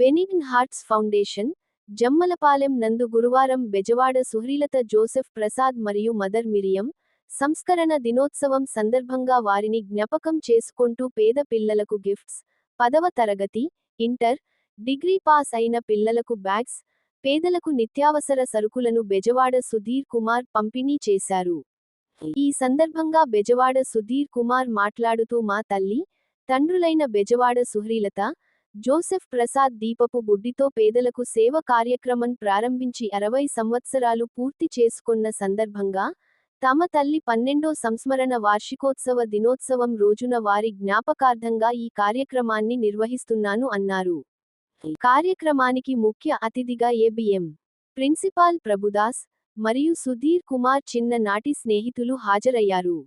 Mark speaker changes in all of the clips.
Speaker 1: బెనిగన్ hearts foundation Jammalapalem నందు గురువారం Bezawada Suhrilatha Joseph Prasad మరియు మదర్ మిరియం సంస్కరణ దినోత్సవం సందర్భంగా వారిని జ్ఞాపకం చేసుకుంటూ పేద పిల్లలకు గిఫ్ట్స్ పదవ తరగతి ఇంటర్ డిగ్రీ పాస్ అయిన పిల్లలకు బ్యాగ్స్ పేదలకు నిత్యావసర సరుకులను బెజవాడ సుధీర్ కుమార్ పంపిణీ చేశారు. ఈ సందర్భంగా బెజవాడ సుధీర్ కుమార్ మాట్లాడుతూ మా తల్లి తండ్రులైన బెజవాడ సుహ్రీలత జోసెఫ్ ప్రసాద్ దీపపు బుడ్డితో పేదలకు సేవ కార్యక్రమం ప్రారంభించి అరవై సంవత్సరాలు పూర్తి చేసుకున్న సందర్భంగా తమ తల్లి పన్నెండో సంస్మరణ వార్షికోత్సవ దినోత్సవం రోజున వారి జ్ఞాపకార్థంగా ఈ కార్యక్రమాన్ని నిర్వహిస్తున్నాను అన్నారు. కార్యక్రమానికి ముఖ్య అతిథిగా ఏబిఎం ప్రిన్సిపాల్ ప్రభుదాస్ మరియు సుధీర్ కుమార్ చిన్న నాటి స్నేహితులు హాజరయ్యారు.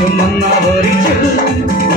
Speaker 2: Come on, my body.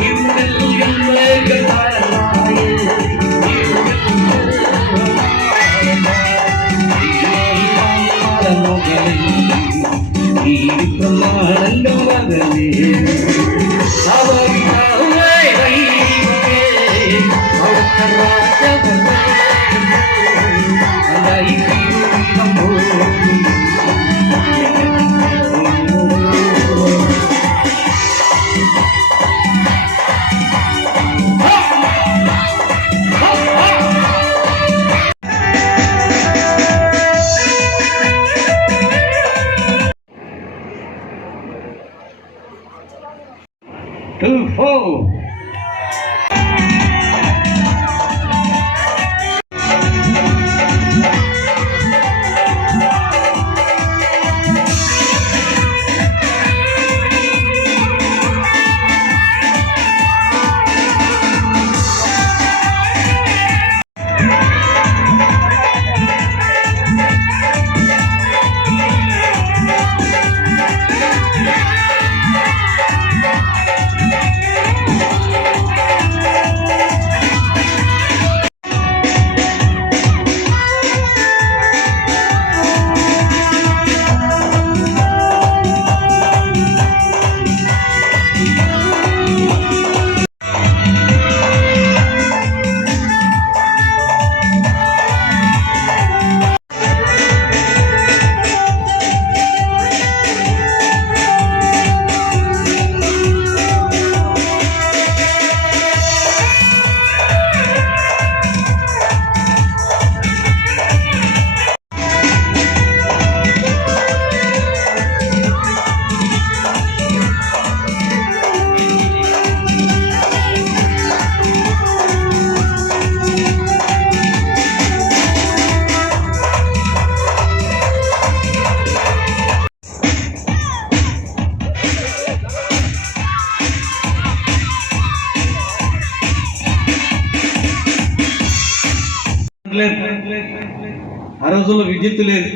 Speaker 2: ఆ రోజుల్లో విద్యుత్ లేదు.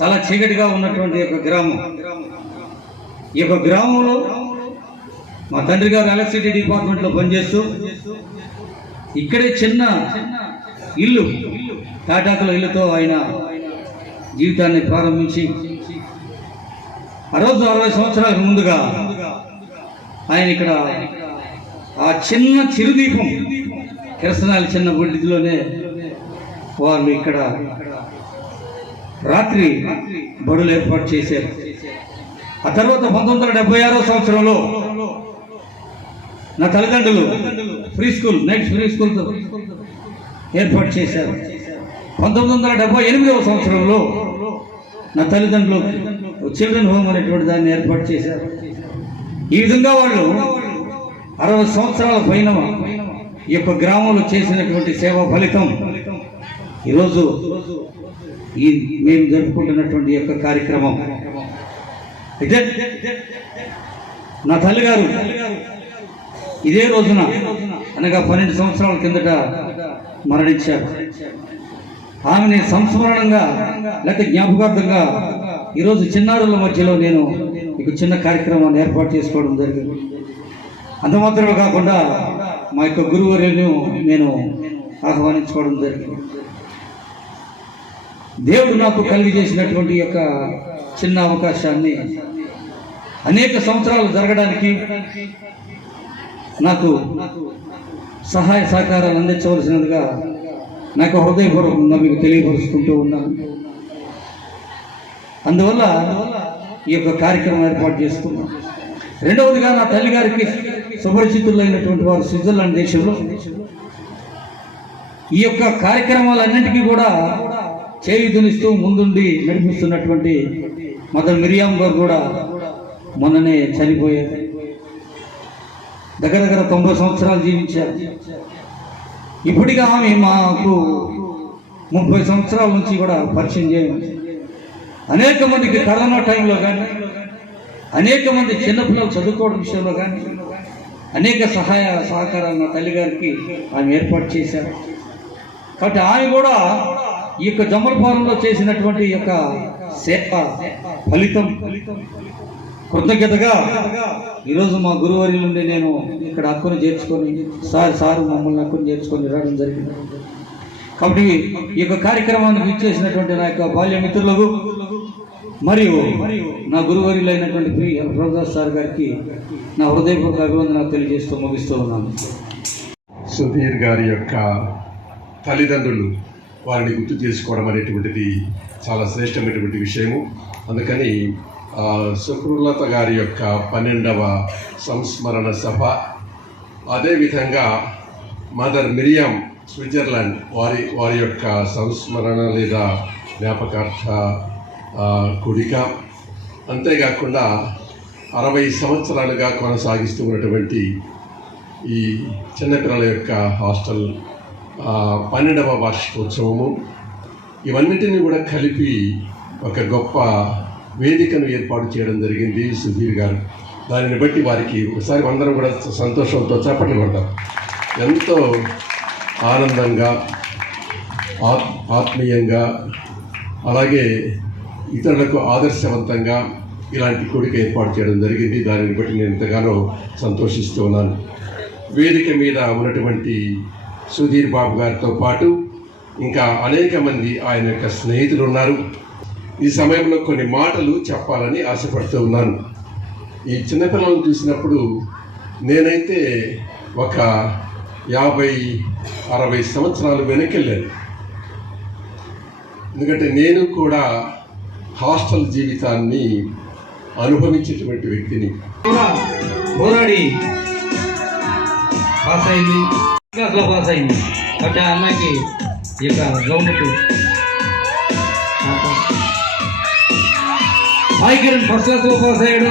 Speaker 2: చాలా చీకటిగా ఉన్నటువంటి యొక్క గ్రామం. ఈ యొక్క గ్రామంలో మా తండ్రి గారు ఎలక్ట్రిసిటీ డిపార్ట్మెంట్లో పనిచేస్తూ ఇక్కడే చిన్న ఇల్లు తాటాకుల ఇల్లుతో ఆయన జీవితాన్ని ప్రారంభించి ఆ రోజు అరవై సంవత్సరాలకు ముందుగా ఆయన ఇక్కడ ఆ చిన్న చిరుదీపం కిరసనాలు చిన్న బుడ్డిలోనే వాళ్ళు ఇక్కడ రాత్రి బడులు ఏర్పాటు చేశారు. ఆ తర్వాత పంతొమ్మిది వందల డెబ్బై ఆరో సంవత్సరంలో నా తల్లిదండ్రులు free school night free school ఏర్పాటు చేశారు. పంతొమ్మిది వందల డెబ్బై ఎనిమిదవ సంవత్సరంలో నా తల్లిదండ్రులు చిల్డ్రన్ హోమ్ అనేటువంటి దాన్ని ఏర్పాటు చేశారు. ఈ విధంగా వాళ్ళు అరవై సంవత్సరాల పైన ఈ యొక్క గ్రామంలో చేసినటువంటి సేవా ఫలితం ఈరోజు ఈ మేము జరుపుకుంటున్నటువంటి యొక్క కార్యక్రమం. అయితే నా తల్లిగారు ఇదే రోజున అనగా పన్నెండు సంవత్సరాల కిందట మరణించారు. ఆమెని సంస్మరణంగా లేక జ్ఞాపకార్థంగా ఈరోజు చిన్నారుల మధ్యలో నేను మీకు చిన్న కార్యక్రమాన్ని ఏర్పాటు చేసుకోవడం జరిగింది. అంత మాత్రమే కాకుండా మా యొక్క గురువర్యులను నేను ఆహ్వానించుకోవడం జరిగింది. దేవుడు నాకు కలిగి చేసినటువంటి యొక్క చిన్న అవకాశాన్ని అనేక సంవత్సరాలు జరగడానికి నాకు సహాయ సహకారాలు అందించవలసినదిగా నాకు హృదయపూర్వకంగా మీకు తెలియపరుచుకుంటూ ఉన్నాను. అందువల్ల ఈ యొక్క కార్యక్రమం ఏర్పాటు చేసుకున్నాను రెండవదిగా నా తల్లి గారికి సుపరిచితులైనటువంటి వారు స్విట్జర్లాండ్ దేశంలో ఈ యొక్క కార్యక్రమాలన్నింటికీ కూడా చేయుదునిస్తూ ముందుండి నడిపిస్తున్నటువంటి మదర్ మిరియాం గారు కూడా మొన్ననే చనిపోయారు. దగ్గర దగ్గర తొంభై సంవత్సరాలు జీవించారు. ఇప్పటిగా ఆమె మాకు ముప్పై సంవత్సరాల నుంచి కూడా పరిచయం చేయండి అనేక మందికి కరోనా టైంలో కానీ అనేక మంది చిన్నపిల్లలు చదువుకోవడం విషయంలో కానీ అనేక సహాయ సహకారాలు నా తల్లిగారికి ఆమె ఏర్పాటు చేశారు. కాబట్టి ఆమె కూడా ఈ యొక్క జమ్మలపాలెంలో చేసినటువంటి యొక్క సేవ ఫలితం కృతజ్ఞతగా ఈరోజు మా గురువారి నుండి నేను ఇక్కడ హక్కును చేర్చుకొని సార్ సారు మమ్మల్ని హక్కును చేర్చుకొని రావడం జరిగింది. కాబట్టి ఈ యొక్క కార్యక్రమానికి ఇచ్చేసినటువంటి నా యొక్క బాల్య మిత్రులకు మరియు నా గురువర్యులైనటువంటి ప్రి ప్రభుదాస్ సార్ గారికి నా హృదయపూర్వక అభివందనాలు తెలియజేస్తూ ముగిస్తూ ఉన్నాను.
Speaker 3: సుధీర్ గారి యొక్క తల్లిదండ్రులు వారిని గుర్తు చేసుకోవడం అనేటువంటిది చాలా శ్రేష్టమైనటువంటి విషయము. అందుకని ఆ, సుకృలత గారి యొక్క పన్నెండవ సంస్మరణ సభ. అదేవిధంగా మదర్ మిరియం స్విట్జర్లాండ్ వారి వారి యొక్క సంస్మరణ లేదా జ్ఞాపకార్థ కుడిక. అంతేకాకుండా అరవై సంవత్సరాలుగా కొనసాగిస్తూ ఉన్నటువంటి ఈ చిన్నపిల్లల యొక్క హాస్టల్ పన్నెండవ వార్షికోత్సవము. ఇవన్నిటిని కూడా కలిపి ఒక గొప్ప వేదికను ఏర్పాటు చేయడం జరిగింది సుధీర్ గారు. దానిని బట్టి వారికి ఒకసారి అందరం కూడా సంతోషంతో చప్పట్లు కొడతాం ఎంతో ఆనందంగా ఆత్ ఆత్మీయంగా అలాగే ఇతరులకు ఆదర్శవంతంగా ఇలాంటి కోరిక ఏర్పాటు చేయడం జరిగింది. దానిని బట్టి నేను ఎంతగానో సంతోషిస్తూ ఉన్నాను. వేదిక మీద ఉన్నటువంటి సుధీర్ బాబు గారితో పాటు ఇంకా అనేక మంది ఆయన యొక్క స్నేహితులు ఉన్నారు. ఈ సమయంలో కొన్ని మాటలు చెప్పాలని ఆశపడుతూ ఉన్నాను. ఈ చిన్నపిల్లలను చూసినప్పుడు నేనైతే ఒక యాభై అరవై సంవత్సరాలు వెనకెళ్ళాను. ఎందుకంటే నేను కూడా హాస్టల్ జీవితాన్ని అనుభవించేటువంటి వ్యక్తిని.
Speaker 2: పోరాడి పాస్ అయింది. క్లాస్లో పాస్ అయింది. కాబట్టి ఆ అమ్మాయికి ఈ యొక్క గవర్నమెంట్ కిరణ్ ఫస్ట్ క్లాస్లో పాస్ అయ్యాడు.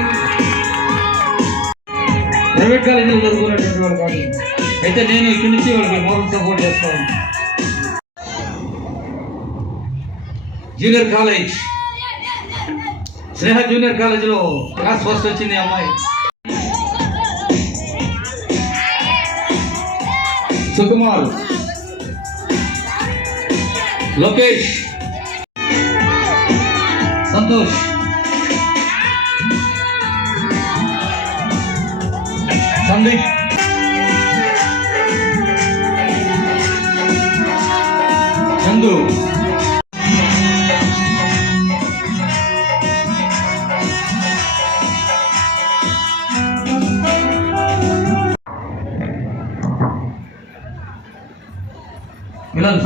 Speaker 2: ప్రైవేట్ కాలేజీలో చదువుకున్నటువంటి వాడు కాదు. అయితే నేను ఇక్కడి నుంచి వాళ్ళకి మోరల్ సపోర్ట్ చేస్తాను. జూనియర్ కాలేజ్ స్నేహ జూనియర్ కాలేజీలో క్లాస్ ఫస్ట్ వచ్చింది అమ్మాయి. Sukumar. Lokesh. Santosh. Sandeep.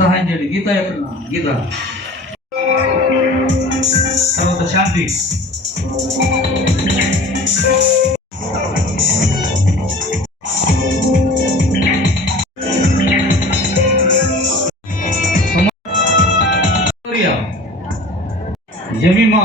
Speaker 2: సహాయం చేయండి గీత ఎక్కడ గీత తర్వాత శాంతి జమీమా